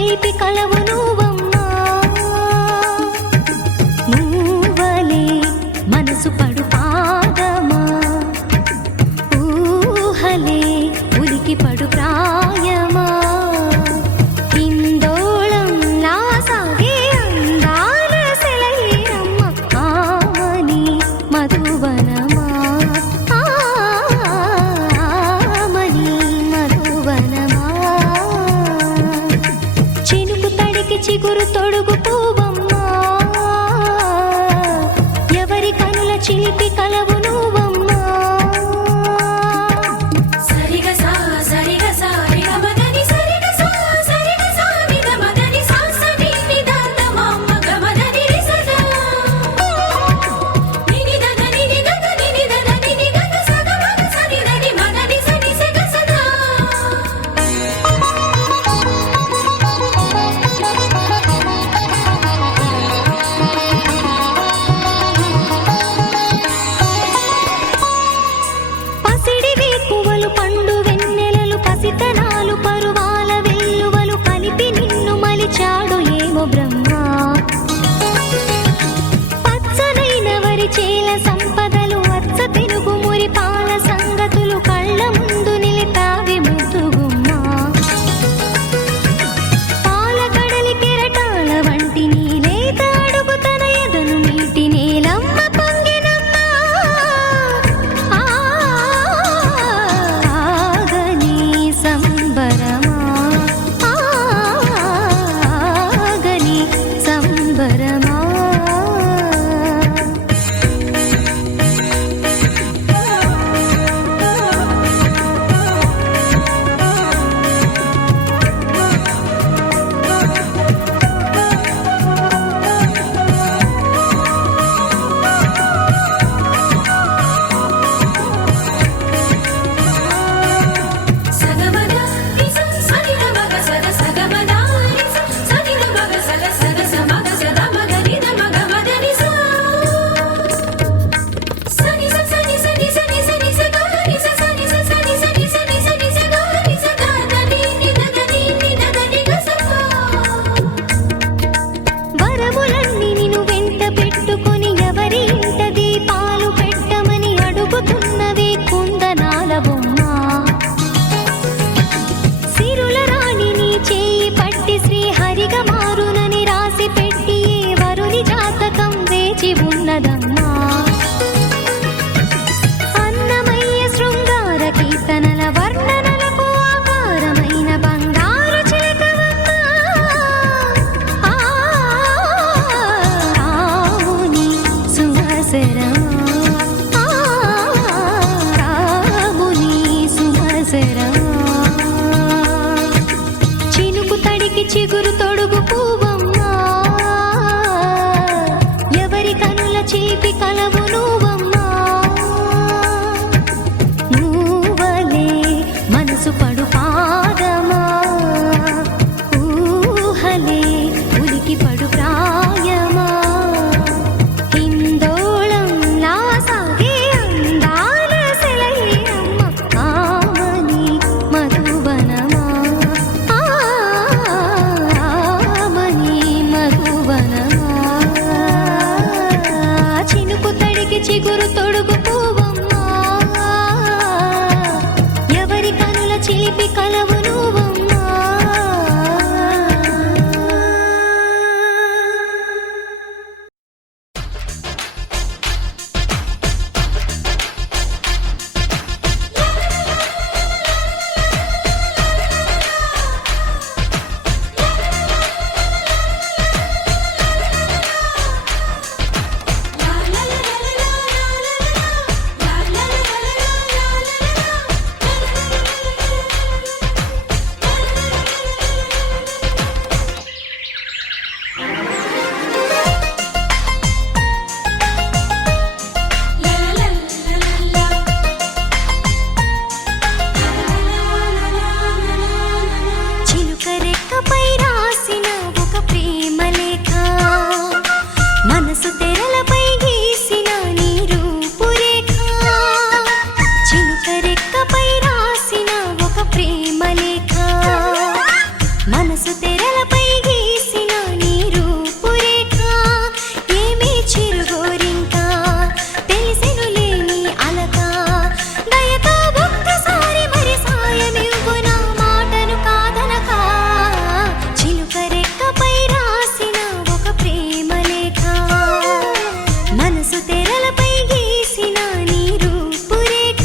చిలిపి కలవు నువ్వమ్మా నువ్వలే మనసు పడు పాదమా ఊహలే ఉలికి పడు ప్రాయమా ఇందోళం నా సాగే అందాల సెలయేరమ్మ ఆమని మధువనమా ఆమని మధువనమా చినుకు తడికి చిగురు తొడుగు పువ్వమ్మా ఎవరి కనుల చిలిపి కలవు నువ్వమ్మా పండు వెన్నెలలు పసితనాలు పరువాల వెల్లువలు కలిపి నిన్ను మలిచాడు ఏమో బ్రహ్మ పచ్చనైన వరి చేల సంపదలు వచ్చ తెలుగు మురి పాల సంగతులు కళ్ళ ముందు నిలిపావి ముద్దుగుమ్మ పాల కడలి కెరటాల వంటి నీలేత అడుగు తన ఎదను మీటి నేలమ్మ అన్నమయ్య శృంగార కీర్తనల వర్ణనలకు ఆకారమైన బంగారు చిలకవమ్మ రాముని సుమసరమా రాముని సుమసరమా చినుకు తడికి చిగురు తొడుగు పువ్వమ్మా ఎవరి కనుల చిలిపి కలవు నువ్వమ్మా నువ్వలే మనసు పడు పాదమా ఊహలే ఉలికి పడు ప్రాయమా ఇందోళం నా సాగే అందాల సెలయేరమ్మ ఆమని మధువనమా ఆమని మధువనమా చినుకు తడి తెరలపై గీసిన నీ రూపురేఖ ఏమీ చిరుగోరింకా తెలిసెనులే నీ అలక దయతో ఒక్కసారి మరి సాయమివ్వు నా మాటను కాదనక చిలుక రెక్కపై రాసిన ఒక ప్రేమ లేఖ మనసు తెరలపై గీసిన నీ రూపురేఖ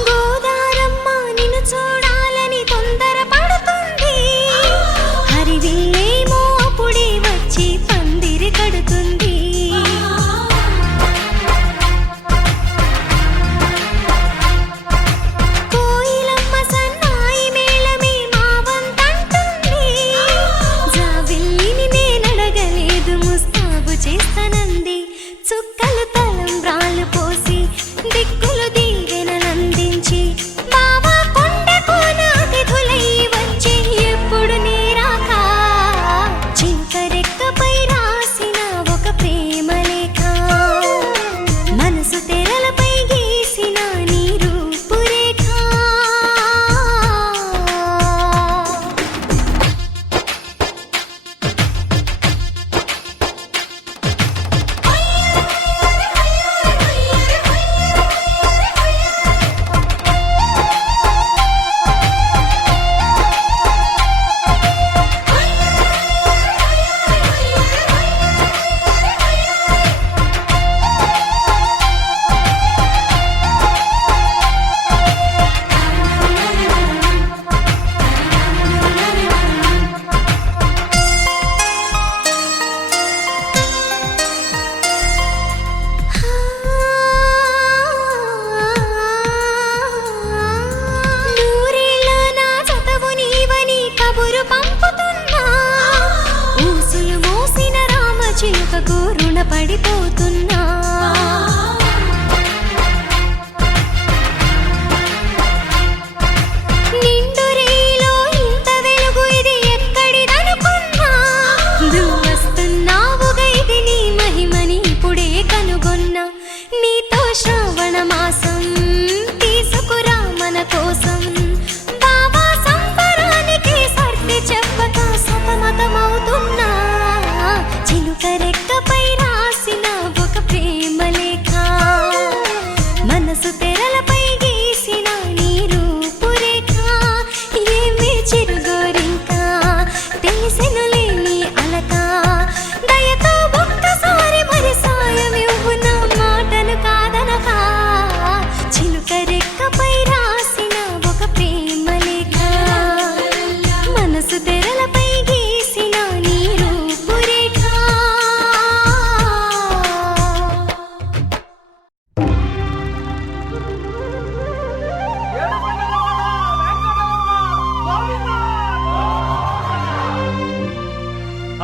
గోదారమ్మ నిన్ను చూడాలని తొందర పడుతుంది హరివిల్లేమో అప్పుడే వచ్చి పందిరి కడుతుంది కోయిలమ్మ సన్నాయి మేళమే మా వంతంటుంది జాబిల్లిని నేనడగలేదు ముస్తాబు చేస్తానంది చుక్కలు తలంబ్రాలు పోసి దిక్కులు దీవెనలందించి బావా కొండకు నా అతిథులై వచ్చి ఎప్పుడు నీరాక చింత రెక్కపై రాసిన ఒక ప్రేమ లేఖ మనసు తెరలపై గీసిన నీ రూపురేఖ నూరేళ్ళ నా చతవు నీవని కబురు పంపుతున్నా ఊసులు మోసిన రామచిలుకకు రుణపడిపోతున్నా నిండు రేలో ఇంత వెలుగు ఇది ఎక్కడిదనుకున్నా నువ్వు వస్తున్నావుగా ఇది నీ మహిమని ఇప్పుడే కనుగొన్నా నీతో శ్రావణ మాసం తీసుకురా మన కోసం బాబా సంబరానికి సర్ది చెప్పక సతమతమవుతున్నా చిలుక రెక్కపై రాసిన ఒక ప్రేమ లేఖ మనసు తెరలపై గీసిన నీ రూపురేఖ ఏమీ చిరుగోరింకా తెలిసెనులే నీ అలక దయతో ఒక్కసారి మరి సాయమివ్వు నా మాటను కాదనక చిలుక రెక్కపై రాసిన ఒక ప్రేమ లేఖ మనసు తెరలపై గీసిన నీ రూపురేఖ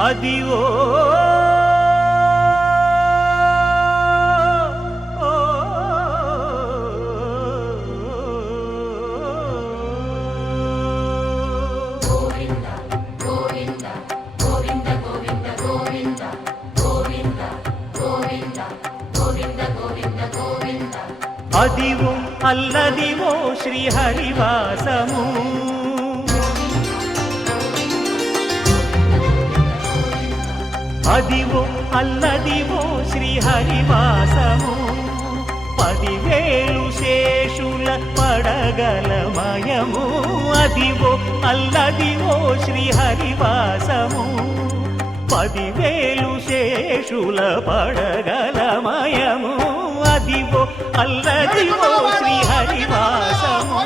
అదివో అదివో అల్లదివో శ్రీహరివాసము అదివో అల్లదివో శ్రీహరివాసము 10,000 శేషుల పడగలమయము అదివో అల్లదివో శ్రీహరివాసము 10,000 శేషుల పడగలమయము అదివో అల్లదివో శ్రీహరివాసము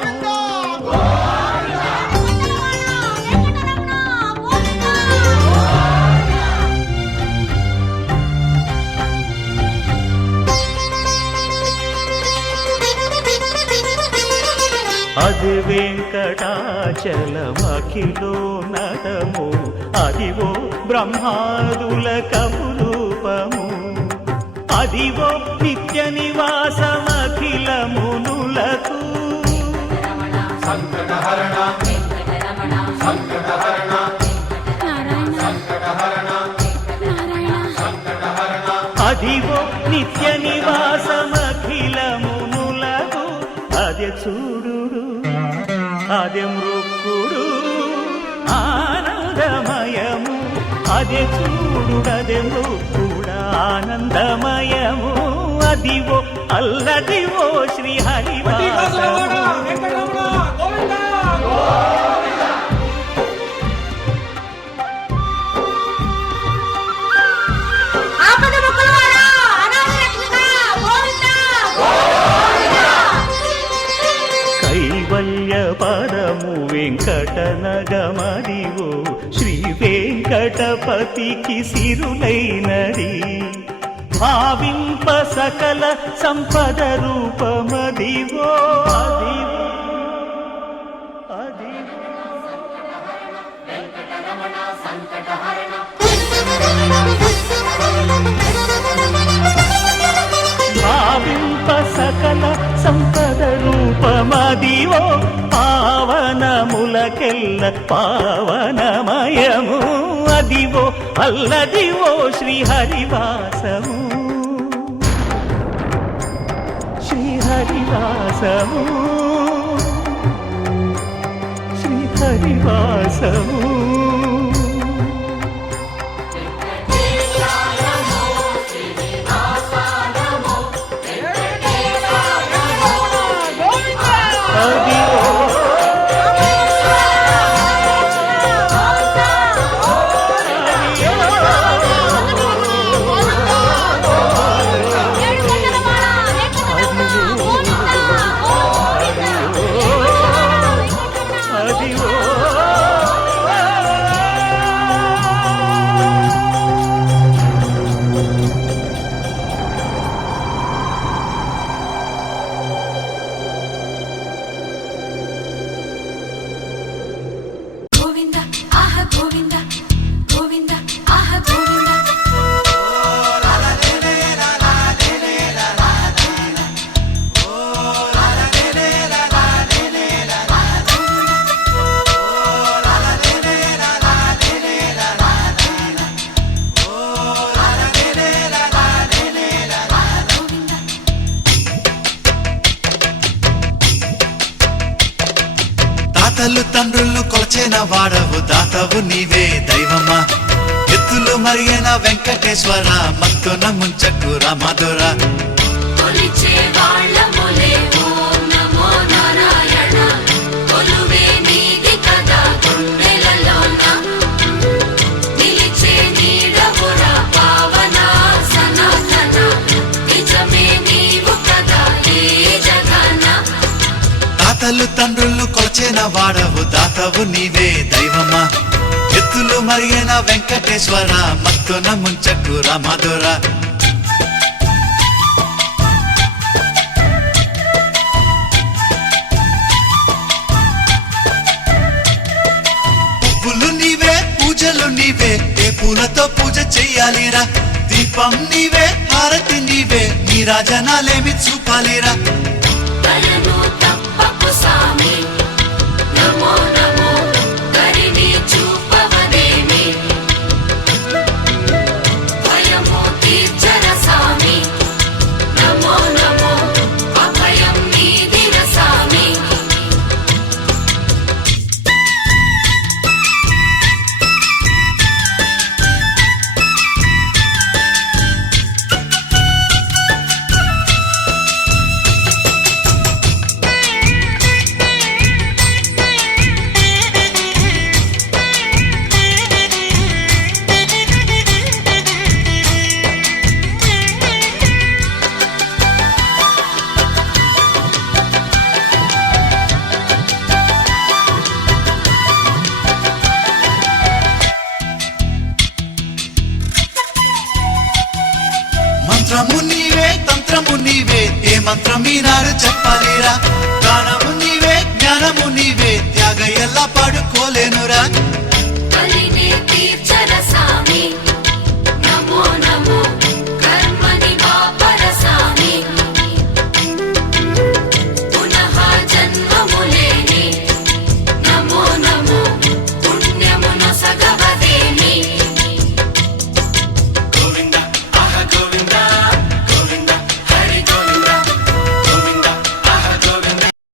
అది వెంకటాచలమఖిలో నటము అదివో బ్రహ్మాదుల కపురూపము అదివో నిత్య నివాసమఖిల మునులకు సంకటహరణ సంకటహరణ అదివో నిత్య నివాసమఖిల మునులకు అదే చూడు అదే మృక్కుడు ఆనందమయము అదే చూడు అదే మృక్కుడు ఆనందమయము అదివో అల్లదివో శ్రీ హరివాసము కైవల్య పరము వెంకటనగమదివో శ్రీ వెంకటపతికి సిరులైనది భావింప సకల సంపద రూపమదివో అదివో అదివో భావింప సకల సంపద రూపమదివో పావనములకెల్ల పావనమయము అదివో అల్లదివో శ్రీ హరివాసము శ్రీ హరివాసము శ్రీ హరివాసము తాతలు తండ్రులు కొలచిన వాడవు దాతవు నీవే దైవమా ఎత్తులు మరిగిన వెంకటేశ్వర మత్తున ముంచకు రామధుర కొలిచే వాళ్ళములే ఓం నమో నారాయణ కొలువే నీది కదా గుండెలలోన నిలిచే నీడవురా పావన సనాతన నిజమే నీవు కదా ఏ జగన తాతలు తండ్రులు కొలచిన వాడవు దాతవు నీవే దైవమా ఎత్తులు మరిగిన వెంకటేశ్వర మత్తున ముంచకు రామధుర పువ్వులు నీవే పూజలు నీవే ఏ పూలతో పూజ చెయ్యాలిరా దీపం నీవే హారతి నీవే నీ రాజనాలేమి చూపాలిరా కలను తప్పకు సామి నమో నమో కరిని చూపవదేమి భయము తీర్చర సామి నమో నమో అభయం నీదిర సామి మంత్రము నీవే తంత్రము నీవే ఏ మంత్రం ఈనాడు చెప్పాలిరా గానము నీవే జ్ఞానము నీవే త్యాగ ఎలా పాడుకోలేనురా కలినే తీర్చర సామి నమో